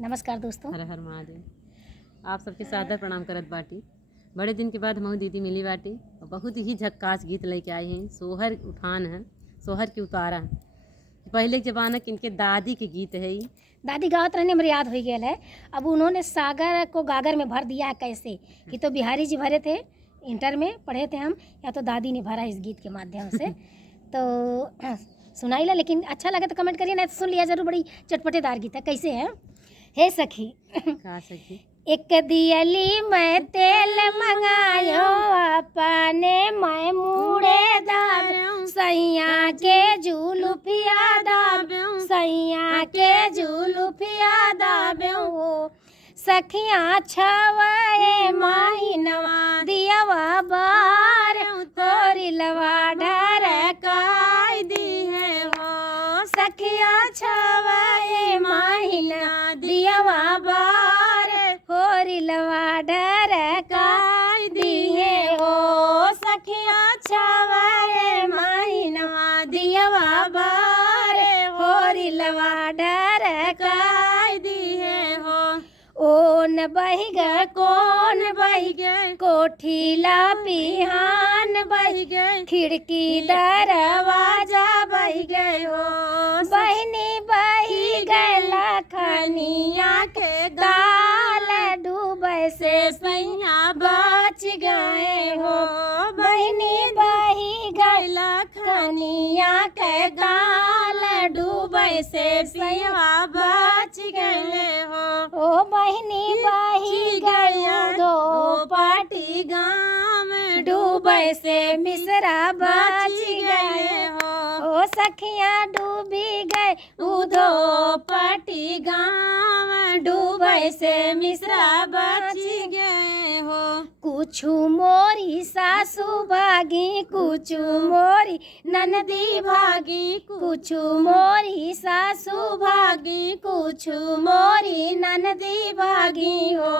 नमस्कार दोस्तों। हर हर महादेव। आप सबके सादर प्रणाम करत बाटी। बड़े दिन के बाद हमहू दीदी मिली बाटी और बहुत ही झक्कास गीत लेके आई हैं। सोहर उठान है, सोहर की उतारा। पहले के ज़माना के इनके दादी के गीत है। दादी गावत रहने मेरे याद हो गया है। अब उन्होंने सागर को गागर में भर दिया है कैसे कि तो बिहारी जी भरे थे, इंटर में पढ़े थे हम, या तो दादी ने भरा इस गीत के माध्यम से। तो सुनाई ला, लेकिन अच्छा लगे तो कमेंट करिए, नहीं तो सुन लिया जरूर। बड़ी चटपटेदार गीत है। कैसे है? हे सखी का सखी एक दियली मैं तेल मंगायो, अपने मैं मुड़े दाब्यो, सैया के जुलुफिया दाब्यो, सैया के जुलुफिया दाब्यो। सखिया छवए महीनवा दियवा बार, तोरी लवा ढर काई दी है हो। सखिया छवए महीना दियवा बार, होरी लवा ढर काई दी है हो। सखिया छवए महीनवा दियवा बार, होरी लवा ढर काई दी है हो। ओन बह गए कौन बह गए, कोठीला पिहान बह गए, खिड़की दरवाजा बह गए हो। बहनी बही गए लखनिया के गाल, डूबे से सैया बच गए हो। बहनी बही गए लखनिया के गाल, डूबे से सैया बच गए हो। ओ बहनी बही गई दो पाटी गाँव में, डूबे से मिश्रा बच गए हो। ओ सखिया डूबी गए उधो पाटी गाँव में, डूबे से मिश्रा बच गए हो। कुछु मोरी सासू भागी, कुछु मोरी ननदी भागी, कुछु मोरी सासू भागी, कुछु मोरी ननदी भागी हो।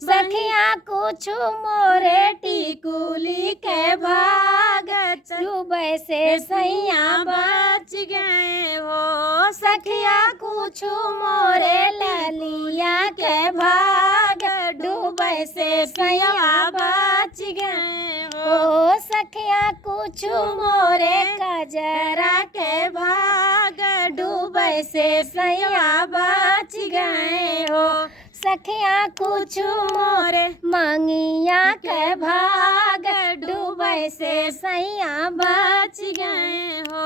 सखिया कुछु मोरे टिकुली के भागत, डूबे से सैया बच गए हो। सखिया कुछु मोरे ललिया के भाग, डूबे से सैया बच गए हो। सखिया कुछु मोरे कजरा के भाग, डूबे से सैया बच गए हो। सखिया कुछु मोरे मंगिया के भाग, डूबे से सैया बच गए हो।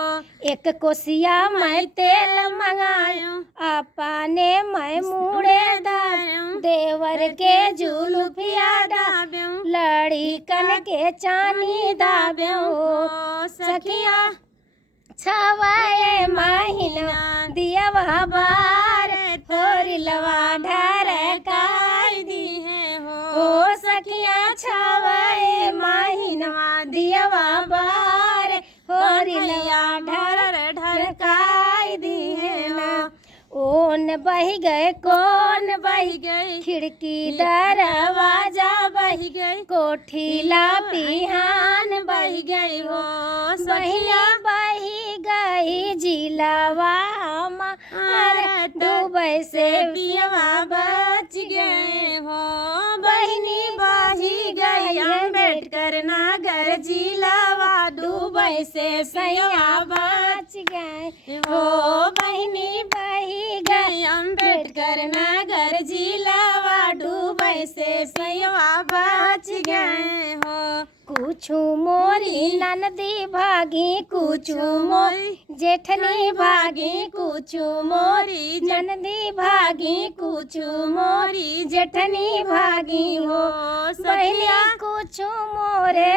एक कोसिया मैं तेल मंगायो, अपने मैं मुड़े दाब्यो, देवर के जुलुफिया दाब्यो, लड़िकन के चानी दाब्यो। सखिया छवए महीना दियवा बार, होरी लवा ढर काई दी है हो। ओ सखिया छवए महीना दियवा बार, होरी लवा ढर ढर काई दी है हो। ओन बह गए कौन बह गए, खिड़की दरवाजा बह गए, कोठीला पिहान बह गई हो। बहिनी बही गई जिलावा हमार, डूबे से पियवा बच गए हो। बहिनी बही गई अम्बेडकर नगर जिलावा, डूबे से सैया बच गए हो। बहिनी बही गई अम्बेडकर नगर जिलावा, डूबे से सैया बच गए हो। कुछु मोरी ननदी भागी, कुछु मोरी जेठनी भागी, कुछु मोरी ननदी भागी, कुछु मोरी जेठनी भागी हो। बहनिया कुछु मोरे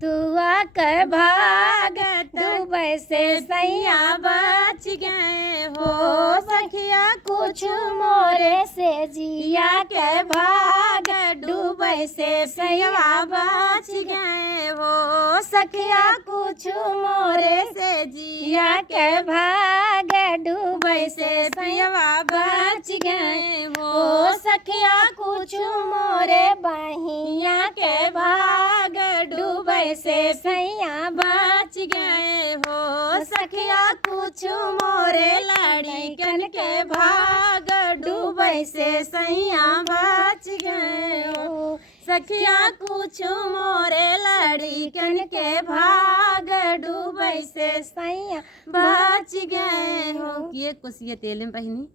तुआ के भाग, डूबे से सैया बच गए हो। सखिया कुछु मोरे से जिया के भाग, डूबे से सैया बच गए हो। सखिया कुछु मोरे से जिया के भाग, डूबे से सैया बच गए हो। सखिया कुछु मोरे बहिया के भाग, डूबे से सैया बच गए हो। सखिया कुछु मोरे लड़िकन के भाग, डूबे डूबै से सैया बच गए हो, सखिया कुछ मोरे लड़िकन के भाग डूबै से सैया बच गए हो। कि एक कोसिया तेल में पहनी,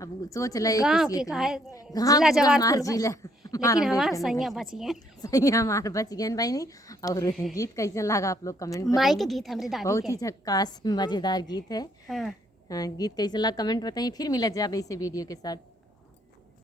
अब सोच ले एक गाँव कोसिया के तेल कहा में। जिला पूरा जवार मार कुल जिला लेकिन हमार सैया बच गए। सैया हमार बच गए बहनी। और गीत कैसे लगा आप लोग कमेंट माई के बताइए। गीत हमारी दादी बहुत के। ही झक्कास मजेदार गीत है। हाँ हाँ, गीत कैसे लगा कमेंट बताइए। फिर मिला जाए ऐसे वीडियो के साथ।